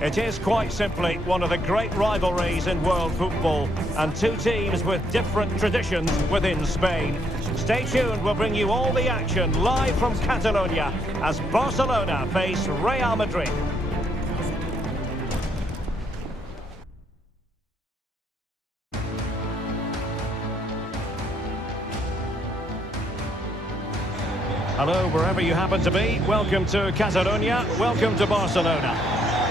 It is quite simply one of the great rivalries in world football, and two teams with different traditions within Spain. Stay tuned, we'll bring you all the action live from Catalonia as Barcelona face Real Madrid. Hello, wherever you happen to be, welcome to Catalonia, welcome to Barcelona.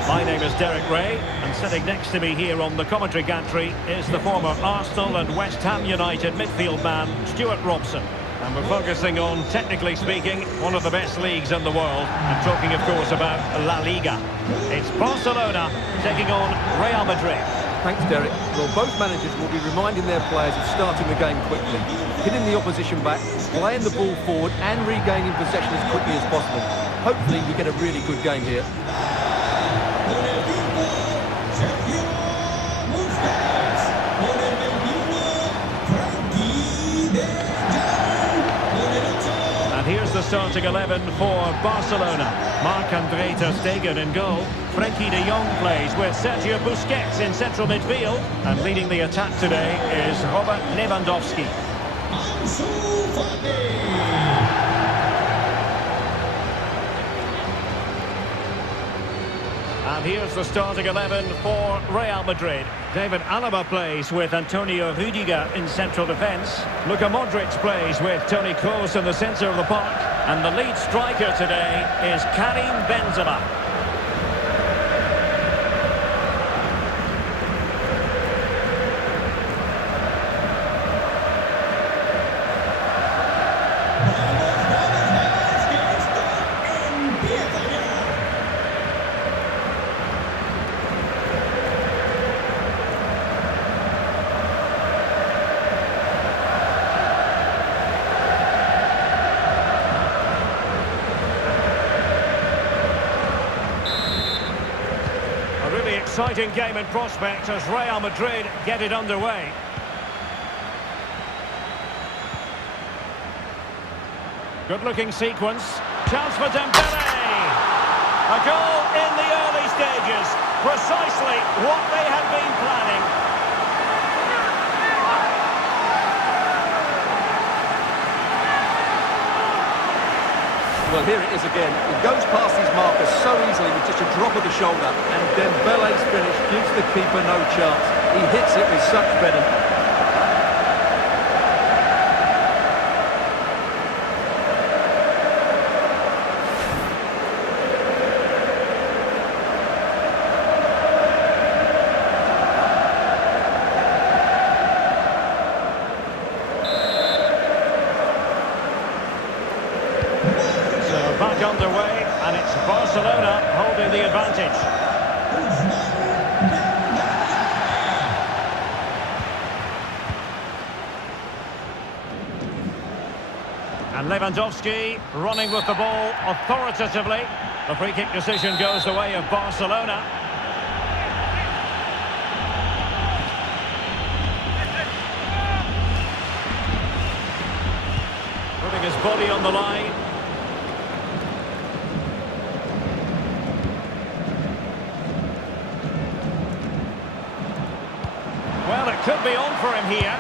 My name is Derek Ray, and sitting next to me here on the commentary gantry is the former Arsenal and West Ham United midfield man, Stuart Robson. And we're focusing on, technically speaking, one of the best leagues in the world. I'm talking, of course, about La Liga. It's Barcelona taking on Real Madrid. Thanks, Derek. Well, both managers will be reminding their players of starting the game quickly, hitting the opposition back, playing the ball forward and regaining possession as quickly as possible. Hopefully we get a really good game here. Here's the starting 11 for Barcelona. Marc-André ter Stegen in goal. Frenkie de Jong plays with Sergio Busquets in central midfield. And leading the attack today is Robert Lewandowski. And here's the starting 11 for Real Madrid. David Alaba plays with Antonio Rudiger in central defence. Luka Modric plays with Toni Kroos in the centre of the park. And the lead striker today is Karim Benzema. Exciting game in prospect as Real Madrid get it underway. Good-looking sequence. Chance for Dembele. A goal in the early stages. Precisely what they had been planning. Well, here it is again. He goes past his marker so easily with just a drop of the shoulder, and Dembele's finish gives the keeper no chance. He hits it with such venom. Back underway, and it's Barcelona holding the advantage. And Lewandowski running with the ball authoritatively. The free kick decision goes the way of Barcelona. Putting his body on the line. Well, it could be on for him here.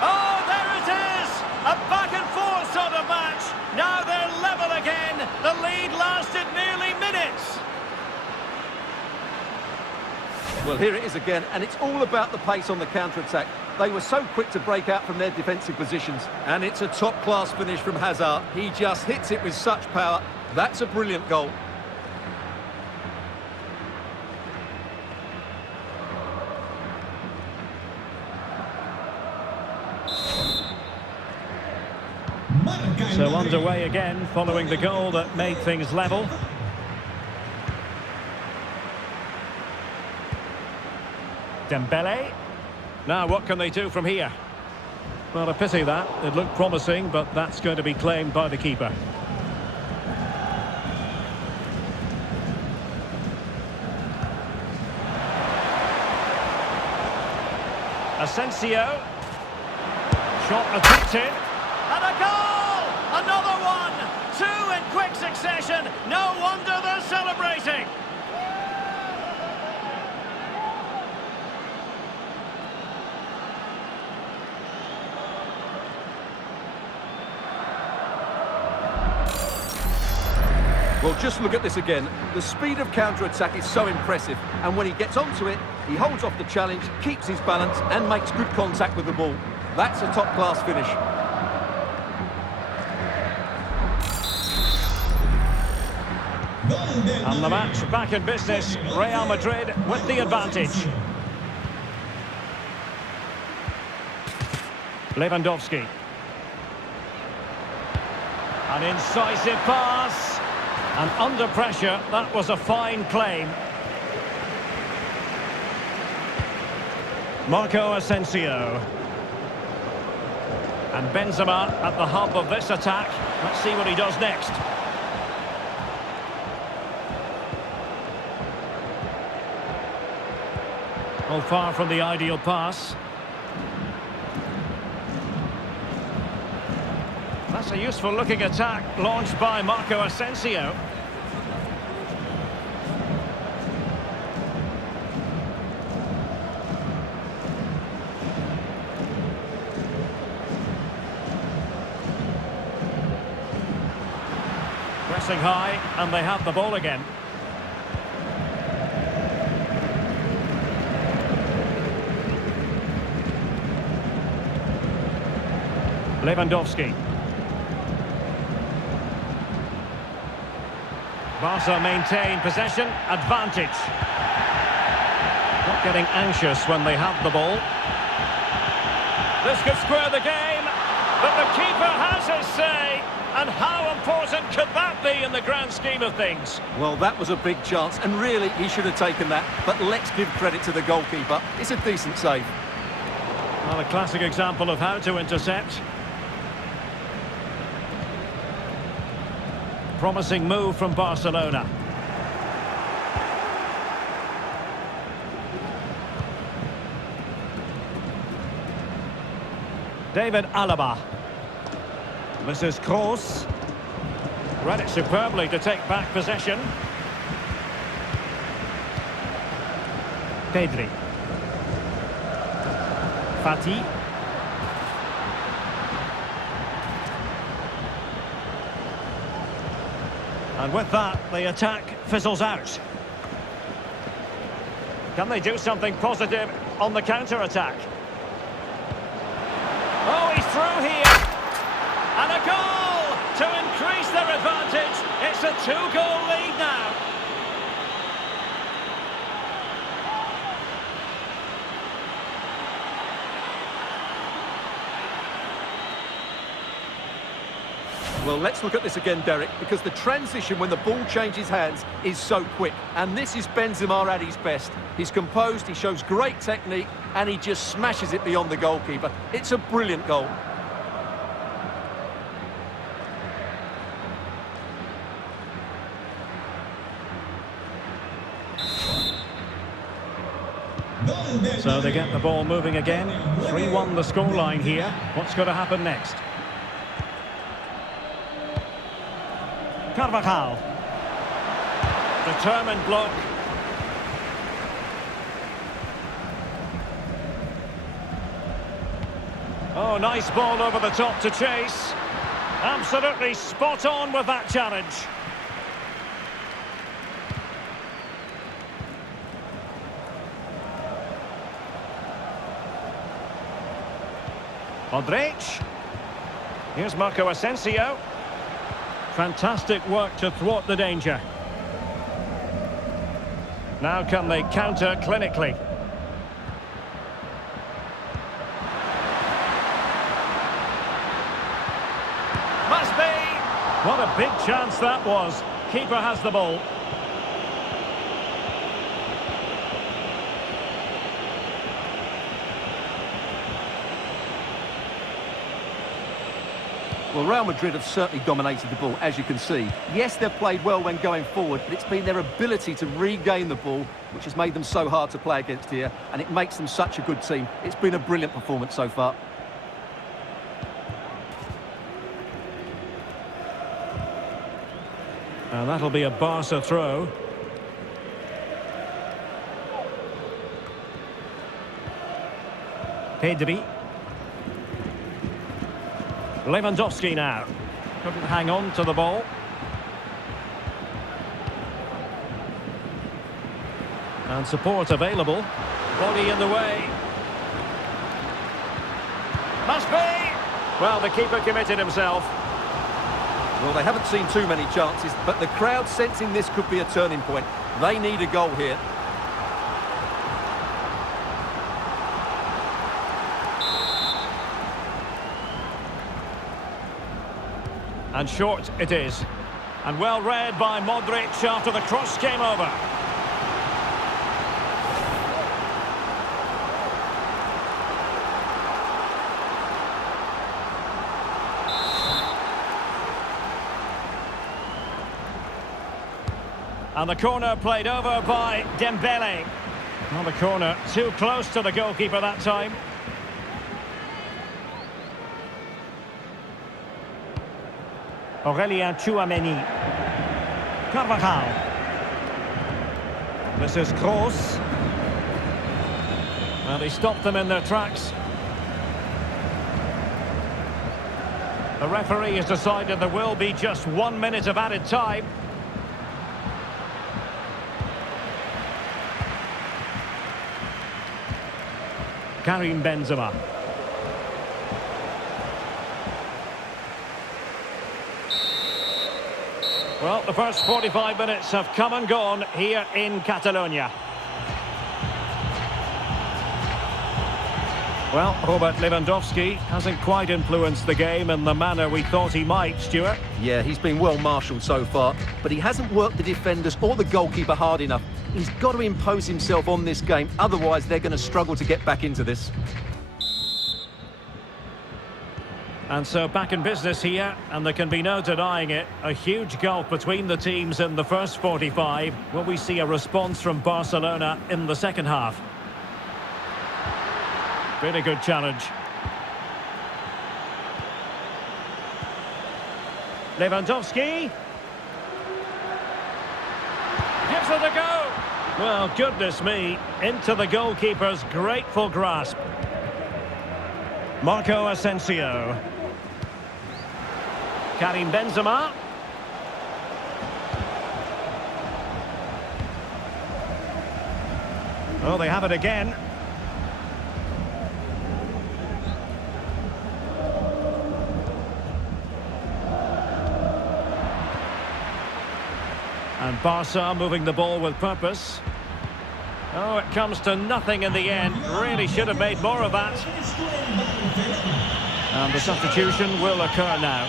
Oh, there it is! A back-and-forth sort of match. Now they're level again. The lead lasted nearly minutes. Well, here it is again, and it's all about the pace on the counter-attack. They were so quick to break out from their defensive positions. And it's a top-class finish from Hazard. He just hits it with such power. That's a brilliant goal. So underway again, following the goal that made things level. Dembele. Now what can they do from here? Well, a pity that. It looked promising, but that's going to be claimed by the keeper. Asensio. Shot attempted. And a goal! Another one! Two in quick succession. No wonder they're celebrating. Well, just look at this again. The speed of counter-attack is so impressive, and when he gets onto it, he holds off the challenge, keeps his balance, and makes good contact with the ball. That's a top-class finish. And the match back in business. Real Madrid with the advantage. Lewandowski. An incisive pass. And under pressure, that was a fine claim. Marco Asensio. And Benzema at the hub of this attack. Let's see what he does next. Oh, far from the ideal pass. That's a useful looking attack launched by Marco Asensio. Pressing high, and they have the ball again. Lewandowski. Barca maintain possession, advantage. Not getting anxious when they have the ball. This could square the game, but the keeper has his say. And how important could that be in the grand scheme of things? Well, that was a big chance, and really, he should have taken that. But let's give credit to the goalkeeper. It's a decent save. Well, a classic example of how to intercept. Promising move from Barcelona. David Alaba. This is Kroos. Read it superbly to take back possession. Pedri. Fati. And with that, the attack fizzles out. Can they do something positive on the counter-attack? Oh, he's through here! And a goal to increase their advantage. It's a two-goal lead now. Well, let's look at this again, Derek, because the transition when the ball changes hands is so quick. And this is Benzema at his best. He's composed, he shows great technique, and he just smashes it beyond the goalkeeper. It's a brilliant goal. So they get the ball moving again. 3-1 the scoreline here. What's going to happen next? Carvajal. Determined block. Oh, nice ball over the top to chase. Absolutely spot on with that challenge. Modric. Here's Marco Asensio. Fantastic work to thwart the danger. Now can they counter clinically? Must be! What a big chance that was. Keeper has the ball. Well, Real Madrid have certainly dominated the ball, as you can see. Yes, they've played well when going forward, but it's been their ability to regain the ball which has made them so hard to play against here, and it makes them such a good team. It's been a brilliant performance so far. And that'll be a Barca throw. Pedri. Lewandowski now. Couldn't hang on to the ball. And support available. Body in the way. Must be! Well, the keeper committed himself. Well, they haven't seen too many chances, but the crowd sensing this could be a turning point. They need a goal here. And short it is. And well read by Modric after the cross came over. And the corner played over by Dembele. Well, the corner too close to the goalkeeper that time. Aurélien Tchouaméni. Carvajal. This is Kroos. Well, they stopped them in their tracks. The referee has decided there will be just 1 minute of added time. Karim Benzema. Well, the first 45 minutes have come and gone here in Catalonia. Well, Robert Lewandowski hasn't quite influenced the game in the manner we thought he might, Stuart. Yeah, he's been well marshalled so far, but he hasn't worked the defenders or the goalkeeper hard enough. He's got to impose himself on this game, otherwise they're going to struggle to get back into this. And so back in business here, and there can be no denying it. A huge gulf between the teams in the first 45. Will we see a response from Barcelona in the second half? Really good challenge. Lewandowski. Gives it a go. Well, goodness me. Into the goalkeeper's grateful grasp. Marco Asensio. Karim Benzema. Oh, they have it again. And Barca moving the ball with purpose. Oh, it comes to nothing in the end. Really should have made more of that. And the substitution will occur now.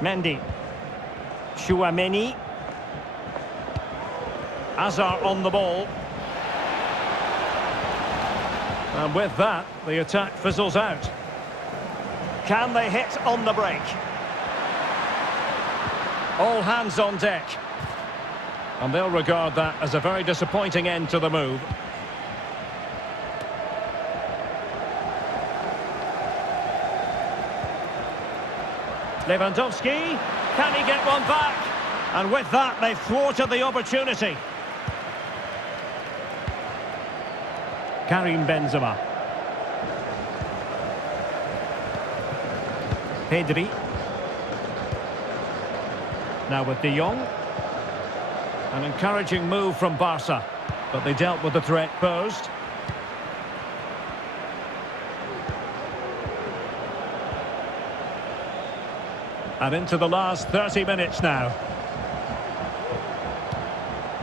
Mendy. Tchouaméni. Hazard on the ball. And with that, the attack fizzles out. Can they hit on the break? All hands on deck. And they'll regard that as a very disappointing end to the move. Lewandowski, can he get one back? And with that, they've thwarted the opportunity. Karim Benzema. Pedri. Now with De Jong. An encouraging move from Barca, but they dealt with the threat posed. And into the last 30 minutes now.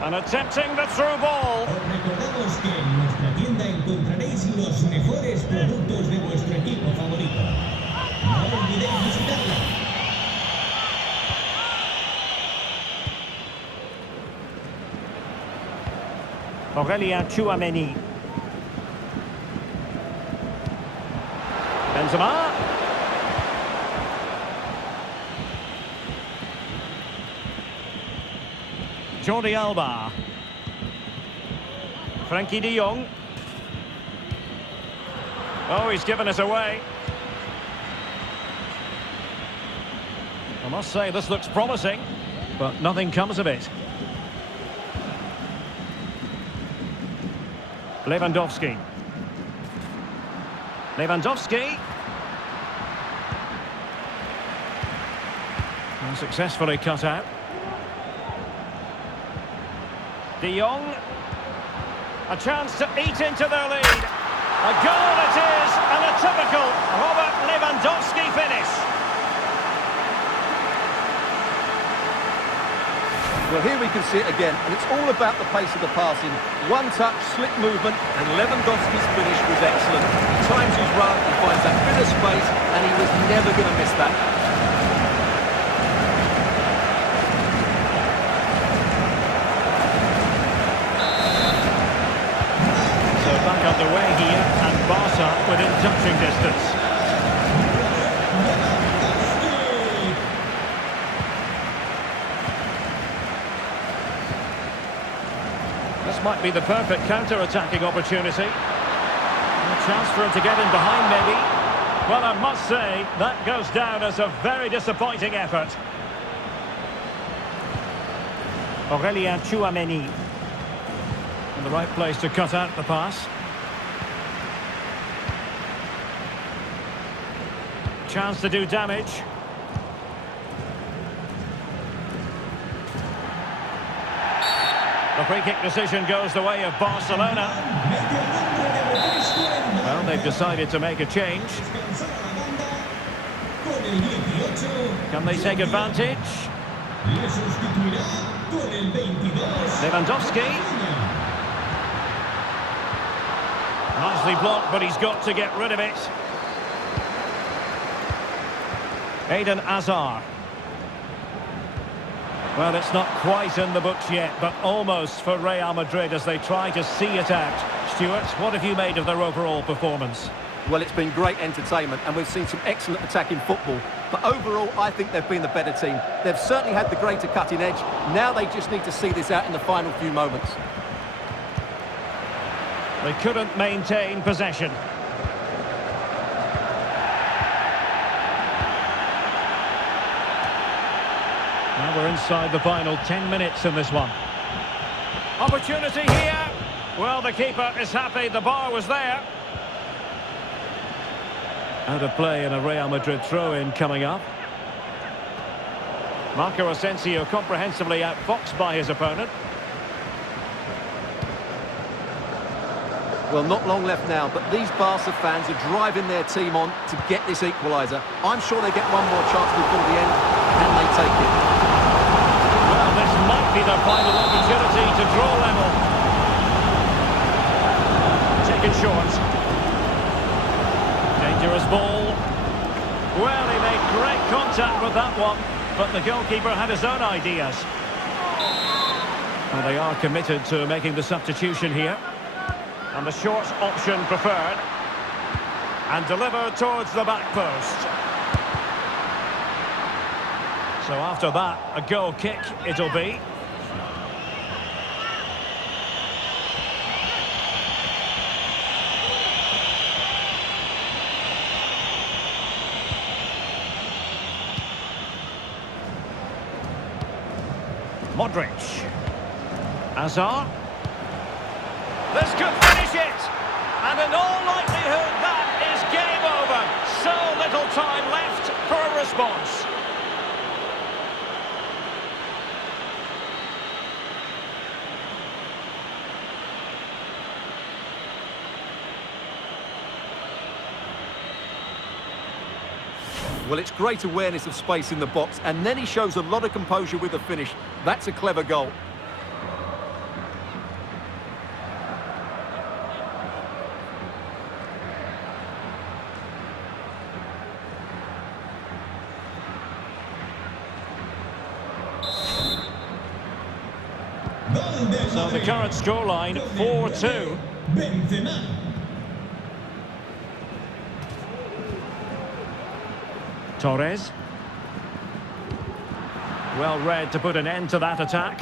And attempting the through ball. Recordamos que en nuestra tienda encontraréis los mejores productos de vuestro equipo favorito. No olvidéis visitarla. Aurélien Tchouaméni. Benzema. Jordi Alba. Frankie de Jong. Oh, he's given us away. I must say, this looks promising, but nothing comes of it. Lewandowski. Lewandowski. And successfully cut out. De Jong. A chance to eat into their lead. A goal it is, and a typical Robert Lewandowski finish. Well, here we can see it again, and it's all about the pace of the passing. One touch, slick movement, and Lewandowski's finish was excellent. He times his run, he finds that bit of space, and he was never going to miss that. So back underway here, and Barca within touching distance. This might be the perfect counter-attacking opportunity. A chance for him to get in behind, maybe. Well, I must say, that goes down as a very disappointing effort. Aurélien Tchouaméni. In the right place to cut out the pass. Chance to do damage. The free-kick decision goes the way of Barcelona. Well, they've decided to make a change. Can they take advantage? Lewandowski. Nicely blocked, but he's got to get rid of it. Eden Hazard. Well, it's not quite in the books yet, but almost for Real Madrid as they try to see it out. Stuart, what have you made of their overall performance? Well, it's been great entertainment, and we've seen some excellent attacking football. But overall, I think they've been the better team. They've certainly had the greater cutting edge. Now they just need to see this out in the final few moments. They couldn't maintain possession. Now we're inside the final 10 minutes in this one. Opportunity here. Well, the keeper is happy. The bar was there. Out of play and a Real Madrid throw-in coming up. Marco Asensio comprehensively outfoxed by his opponent. Well, not long left now, but these Barca fans are driving their team on to get this equaliser. I'm sure they get one more chance before the end, and they take it. Well, this might be their final opportunity to draw level. Taken short. Dangerous ball. Well, he made great contact with that one, but the goalkeeper had his own ideas. Well, they are committed to making the substitution here. And the short option preferred. And delivered towards the back post. So after that, a goal kick it'll be. Modric. Hazard. This could finish it. And in all likelihood, that is game over. So little time left for a response. Well, it's great awareness of space in the box, and then he shows a lot of composure with the finish. That's a clever goal. So the current scoreline, 4-2. Torres. Well read to put an end to that attack.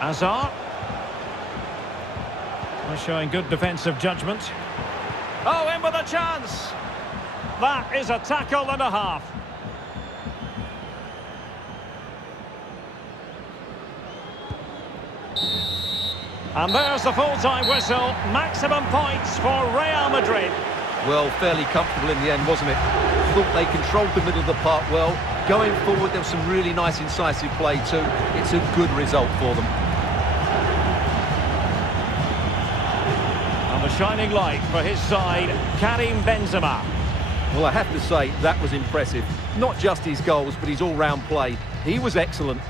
Hazard. They're showing good defensive judgment. Oh, in with a chance! That is a tackle and a half. And there's the full-time whistle. Maximum points for Real Madrid. Well, fairly comfortable in the end, wasn't it? Thought they controlled the middle of the park well. Going forward, there was some really nice incisive play too. It's a good result for them. And the shining light for his side, Karim Benzema. Well, I have to say, that was impressive. Not just his goals, but his all-round play. He was excellent.